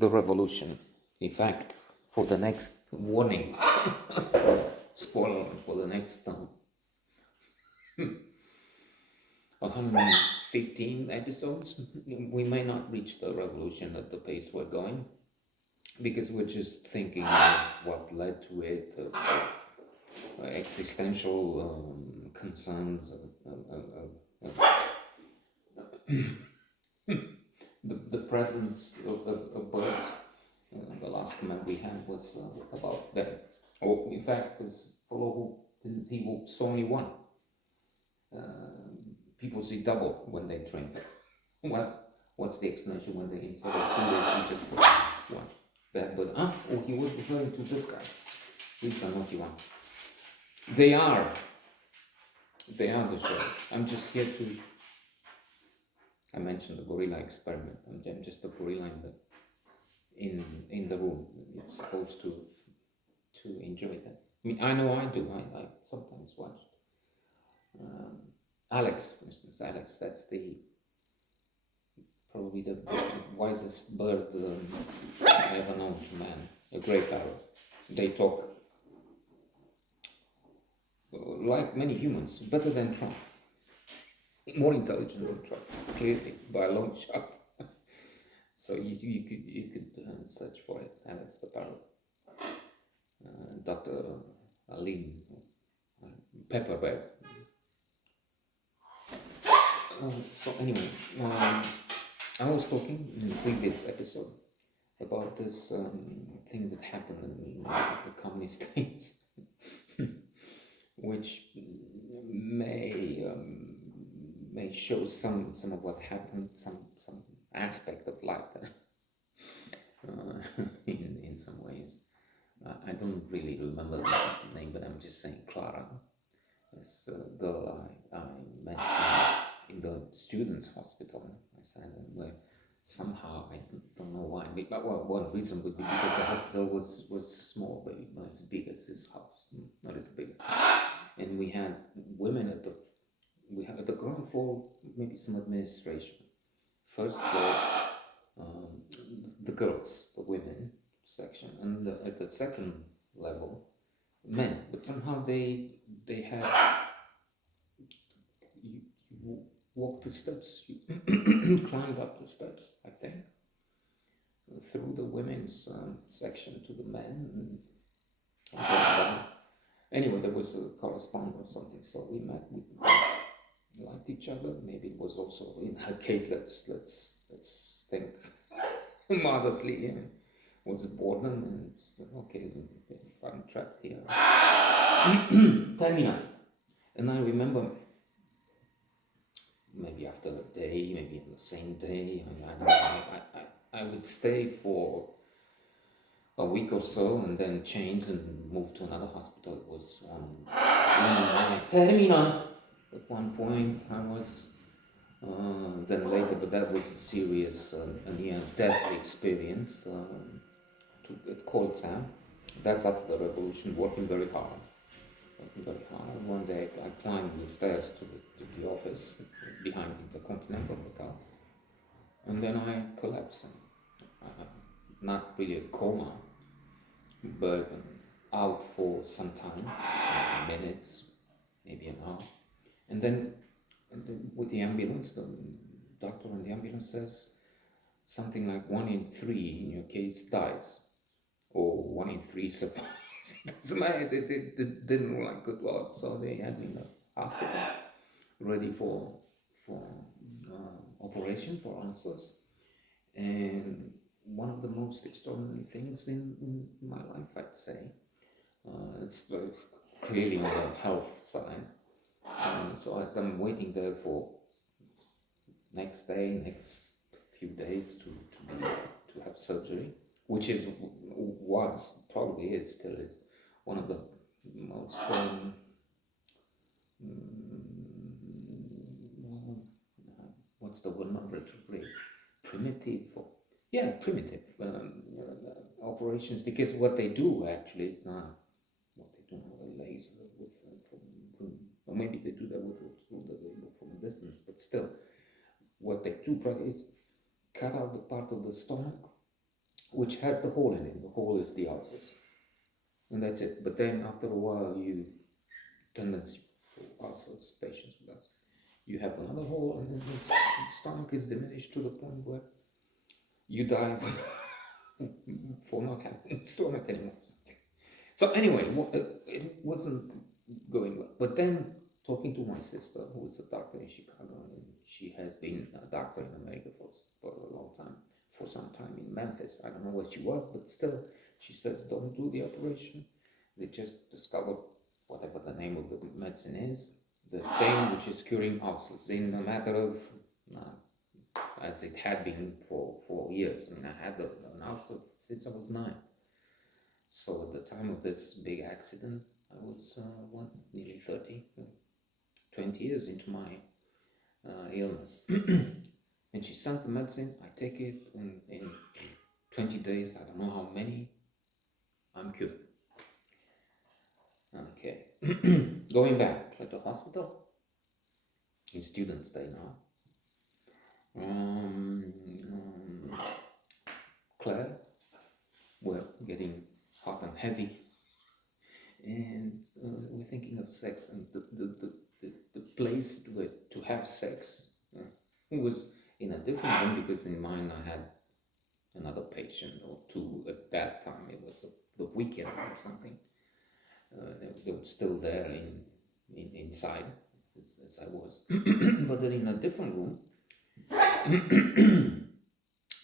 the revolution. In fact, for the next warning, spoiler for the next 115 episodes, we may not reach the revolution at the pace we're going, because we're just thinking of what led to it, existential concerns, the presence of birds. The last comment we had was about that. Oh, in fact, this fellow who saw only one. People see double when they drink. What's the explanation when they instead of two they see just one? That, but oh, he was referring to this guy. Please don't know what you want. They are the show. I'm just here to. I mentioned the gorilla experiment. I'm just a gorilla in the room. You're supposed to enjoy that. I mean, I know I do. I sometimes watch. Alex, for instance, that's probably the wisest bird ever known to man, a grey parrot. They talk like many humans, better than Trump, more intelligent than Trump, clearly, by a long shot. So you could search for it, Alex the parrot. Dr. Aline Pepperberg. So anyway, I was talking in the previous episode about this thing that happened in the communist states, which may show some of what happened, some aspect of life in some ways. I don't really remember the name, but I'm just saying Clara, this girl I met in the students' hospital. I said, where somehow, I don't know why, but well, one reason would be because the hospital was small, but not as big as this house, a little bigger. And we had women at the ground floor, maybe some administration. First floor, the girls, the women section, and at the second level, men. But somehow they had you walk the steps, you climbed up the steps, I think, through the women's section to the men, and down. Anyway, there was a correspondent or something, so we met. We liked each other. Maybe it was also in her case. Let's think modestly. Yeah. Was boredom, and so, okay, I'm trapped here. Terminal. And I remember, maybe after a day, maybe on the same day, I would stay for a week or so and then change and move to another hospital. It was Terminal. At one point I was, then later, but that was a serious near-death experience at Kolza. That's after the revolution, working very hard. One day I climbed the stairs to the office behind the Continental Hotel, and then I collapsed. Not really a coma, but out for some time, some minutes, maybe an hour. And then with the ambulance, the doctor in the ambulance says something like 1 in 3 in your case dies, or 1 in 3 survives. Doesn't matter, they didn't know, like, good Lord. So they had me in the hospital, ready for operation, for answers. And one of the most extraordinary things in my life, I'd say, it's clearly on the health side. So as I'm waiting there for next few days to have surgery, which probably still is one of the most what's the word, not retrograde, primitive operations, because what they do actually, it's not what they do with a laser, or maybe they do that with a tool that they look from a distance, but still, what they do probably is cut out the part of the stomach which has the hole in it. The hole is the ulcers, and that's it. But then after a while, you tendency for ulcers patients with ulcers, you have another hole, and then the stomach is diminished to the point where you die for not having stomach anymore. So anyway, it wasn't going well. But then talking to my sister, who is a doctor in Chicago, and she has been a doctor in America for a long time, for some time in Memphis. I don't know what she was, but still, she says, don't do the operation. They just discovered whatever the name of the medicine is, the stain which is curing ulcers in a matter of, as it had been for years. I mean, I had an ulcer since I was 9. So at the time of this big accident, I was, nearly 30, 20 years into my illness. And she sent the medicine, I take it, and in 20 days, I don't know how many, I'm cured. Okay, going back to the hospital, in Students' Day now. Claire, we're getting hot and heavy, and we're thinking of sex, and the place to have sex, it was in a different room, because in mine I had another patient or two at that time. It was the weekend or something. They were still there inside as I was, but then in a different room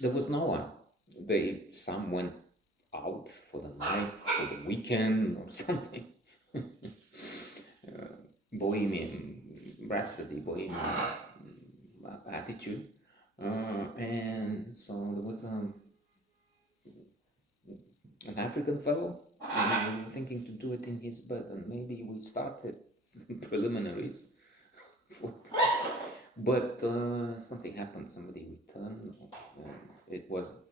there was no one. Some went out for the night, for the weekend or something. Bohemian Rhapsody, Bohemian attitude. And so there was an African fellow, and we were thinking to do it in his bed, and maybe we started some preliminaries. But something happened, somebody returned, it wasn't.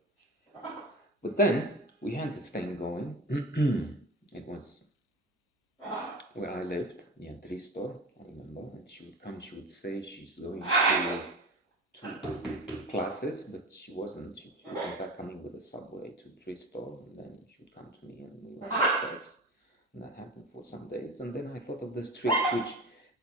But then we had this thing going. It was where I lived, near Tristor, I remember, and she would come, she would say she's going to classes, but she wasn't. She was in fact coming with a subway to Tristor, and then she would come to me and we would have sex. And that happened for some days. And then I thought of this trick, which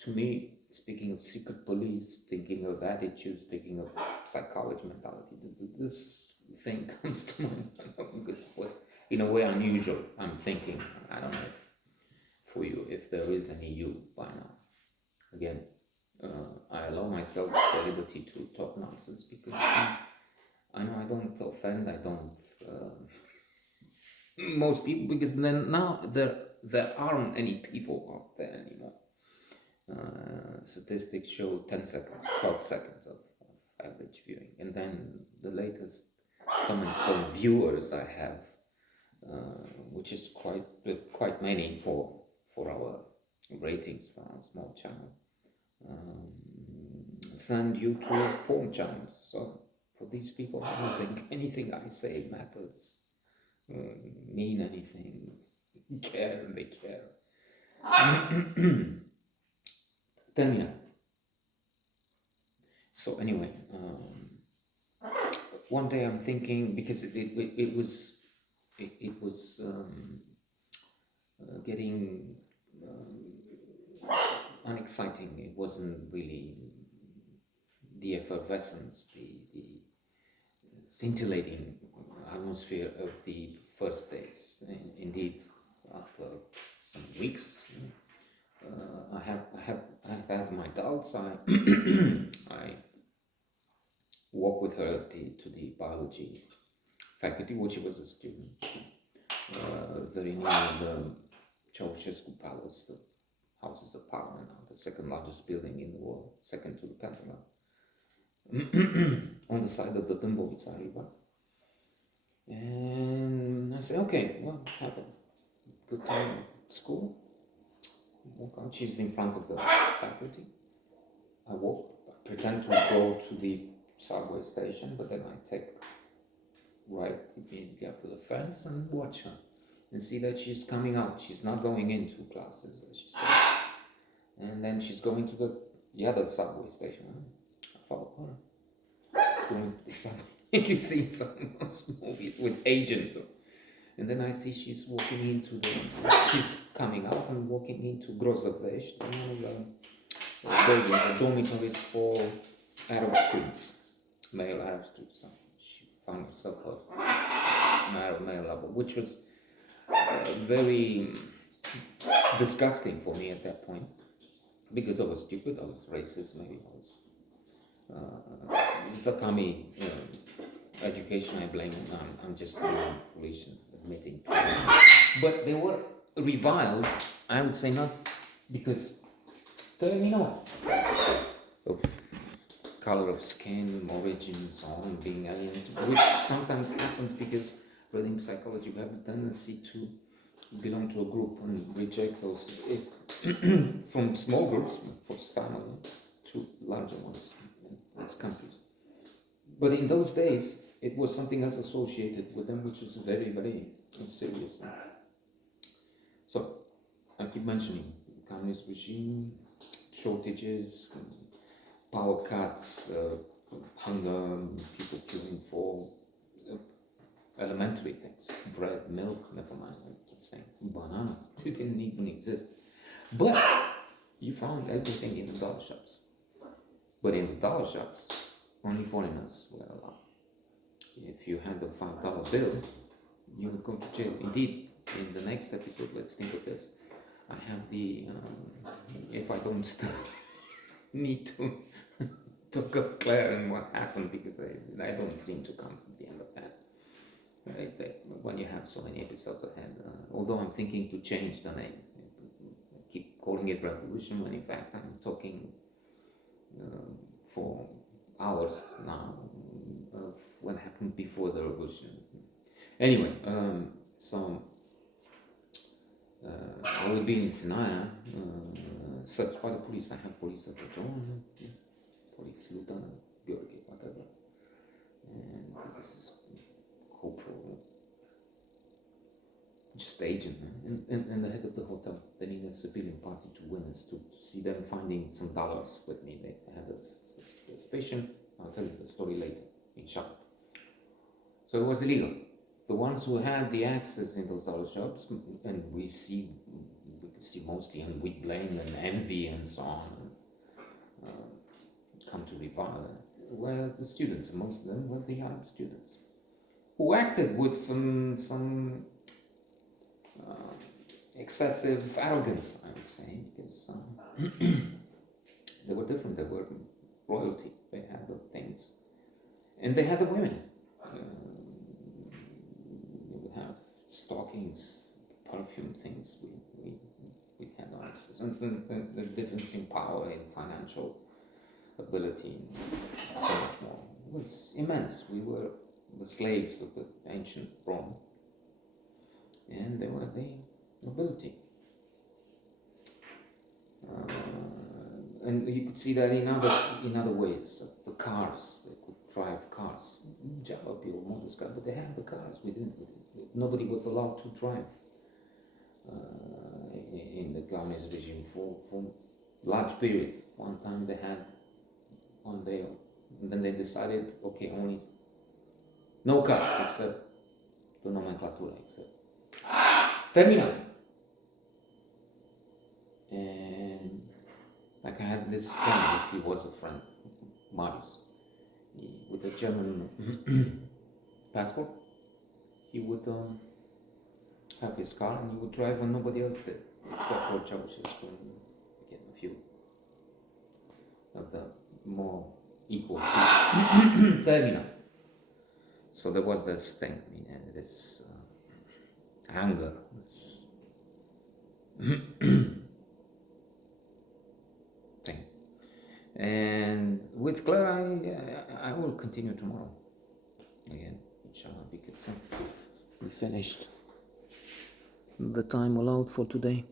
to me, speaking of secret police, thinking of attitudes, thinking of psychology, mentality, this thing comes to mind because it was in a way unusual. I'm thinking, I don't know if for you, if there is any you by now. Again, I allow myself the liberty to talk nonsense because I know I don't offend, I don't most people, because then now there aren't any people out there anymore. Statistics show 10 seconds, 12 seconds of average viewing, and then the latest comments from viewers I have, which is quite many for our ratings for our small channel, send you to porn channels. So for these people, I don't think anything I say matters, mean anything, care, and they care. Then yeah. So anyway, one day I'm thinking, because it was getting unexciting. It wasn't really the effervescence, the scintillating atmosphere of the first days. Indeed, after some weeks, I have had my doubts. I walked with her to the biology faculty, where she was a student, very near the Ceausescu Palace, the Houses of Parliament, the second largest building in the world, second to the Pentagon, on the side of the Dâmbovița River. And I said, okay, well, have a good time at school. Walk out. She's in front of the faculty. I walk, I pretend to go to the subway station, but then I take right immediately after the fence and watch her and see that she's coming out. She's not going into classes, as she said. And then she's going to the other subway station. I follow her, going to the subway. You see some movies with agents, and then I see she's she's coming out and walking into Grozovest, one of the buildings, the dormitories for Arab students, male Arab students. So she found herself a male level, which was very disgusting for me at that point, because I was stupid, I was racist, maybe I was the Kami education I blame. I'm just foolish in admitting. But they were reviled, I would say, not because of color of skin, origin, and so on, being aliens, which sometimes happens because reading psychology, we have the tendency to belong to a group and reject those from small groups, post family, to larger ones as countries. But in those days, it was something else associated with them, which was very, very serious. So I keep mentioning communist regime, shortages, power cuts, hunger, people queuing for elementary things, bread, milk, never mind, I keep saying bananas, they didn't even exist. But you found everything in the dollar shops. But in the dollar shops, only foreigners were allowed. If you had a $5 bill, you would go to jail. Indeed, in the next episode, let's think of this. I have the, if I don't need to talk of Claire and what happened, because I don't seem to come to the end of that. Right? But when you have so many episodes ahead, although I'm thinking to change the name, I keep calling it Revolution, when in fact I'm talking for hours now of what happened before the revolution. Anyway, so I will be in Sinai, searched by the police. I have police at the door, police lieutenant, Georgi, whatever, and this is corporal, just agent, and the head of the hotel. They need a civilian party to witness, to see them finding some dollars with me. They had a suspicion. I'll tell you the story later, inshallah. So it was illegal. The ones who had the access in those dollar shops, and we could see mostly, and we blame and envy and so on, come to revile, were the students, and most of them were the Arab students, who acted with some excessive arrogance, I would say, because they were different. They were royalty. They had the things, and they had the women. You would have stockings, perfume things. We had answers, and the difference in power and financial ability, and so much more, was immense. We were the slaves of the ancient Rome, and they were the nobility. And you could see that in other ways. The cars, they could drive cars. Jalopy or modest cars, but they had the cars. Nobody was allowed to drive in the communist regime for large periods. One time they had one day, and then they decided, okay, only no cars except the nomenclatura, except terminal. And like I had this friend, if he was a friend, Marius, with a German passport. He would have his car and he would drive when nobody else did, except for Ceausescu and again a few of the more equal terminal. So there was this thing, this anger, this thing. And with Claire, I will continue tomorrow again, inshallah, because we finished the time allowed for today.